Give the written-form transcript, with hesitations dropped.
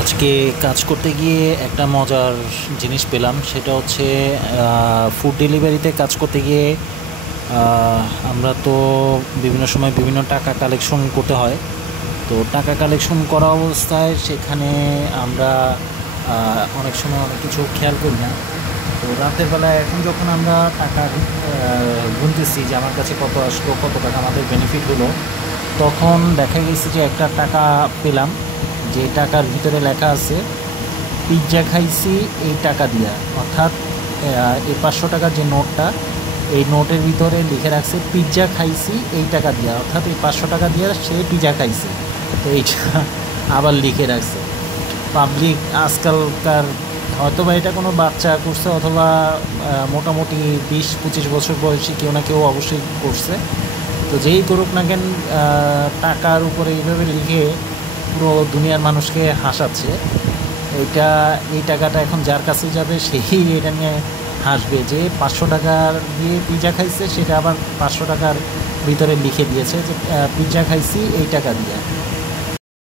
আজকে কাজ করতে গিয়ে একটা মজার জিনিস পেলাম, সেটা হচ্ছে ফুড ডেলিভারিতে কাজ করতে গিয়ে আমরা তো বিভিন্ন সময় বিভিন্ন টাকা কালেকশন করতে হয়। তো টাকা কালেকশন করা অবস্থায় সেখানে আমরা অনেক সময় অনেক কিছু খেয়াল করি না। তো রাতের বেলায় এখন যখন আমরা টাকা গুনতেছি যে আমার কাছে কত আসলো, কত টাকা আমাদের বেনিফিট হলো, তখন দেখা গেছে যে একটা টাকা পেলাম, যে টাকার ভিতরে লেখা আছে পিৎজা খাইছি এই টাকা দিয়া। অর্থাৎ এই 500 টাকার যে নোটটা, এই নোটের ভিতরে লিখে রাখছে পিৎজা খাইছি এই টাকা দিয়া, অর্থাৎ এই 500 টাকা দিয়া সে পিৎজা খাইছে। তো এইটা আবার লিখে রাখছে। পাবলিক আজকালকার হয়তো বা এটা কোনো বাচ্চা করছে, অথবা মোটামুটি 20-25 বছর বয়সী কেউ না কেউ অবশ্যই করছে। তো যেই করুক না কেন, টাকার উপরে এইভাবে লিখে পুরো দুনিয়ার মানুষকে হাসাচ্ছে। এইটা এই টাকাটা এখন যার কাছে যাবে সেই এটা নিয়ে হাসবে যে 500 টাকা দিয়ে পিৎজা খাইছে, সেটা আবার 500 টাকার ভিতরে লিখে দিয়েছে যে পিৎজা খাইছি এই টাকা দিয়ে।